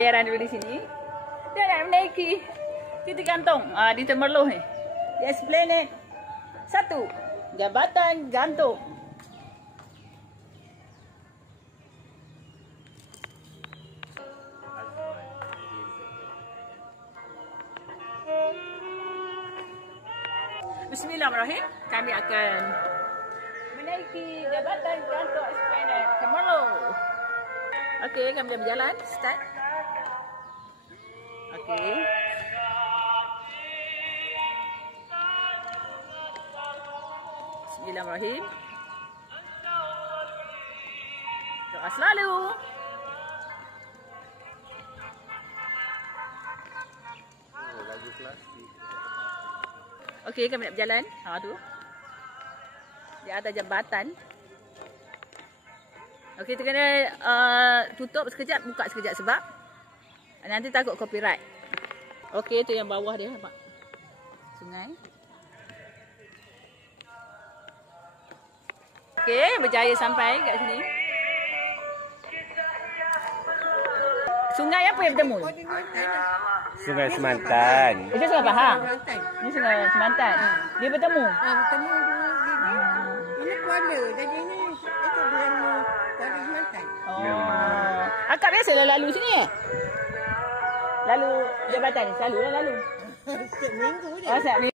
Bayaran dulu di sini. Dia nak menaiki titik gantung di Temerloh ni. Di Esplanade 1, Jabatan Gantung. Bismillahirrahmanirrahim. Kami akan menaiki Jabatan Gantung Esplanade Temerloh. Okey, kami dah berjalan. Start. Okey. Bismillahirrahmanirrahim. Doa selalu. Lagu klasik. Okey, kami nak berjalan. Tu. Di atas jambatan. Okey, kita kena tutup sekejap, buka sekejap sebab nanti takut copyright. Okey, tu yang bawah dia, nampak? Sungai. Okey, berjaya sampai kat sini. Sungai apa yang bertemu? Sungai Semantan. Itu Sungai Pahang. Ini Sungai Semantan. Dia bertemu. Bertemu ini Kuala. Jadi ini itu dia Kuala Semantan. Oh. Akak biasa lalu sini Lalu jabatan ni selalu lalu. Setiap minggu je. Setiap minggu.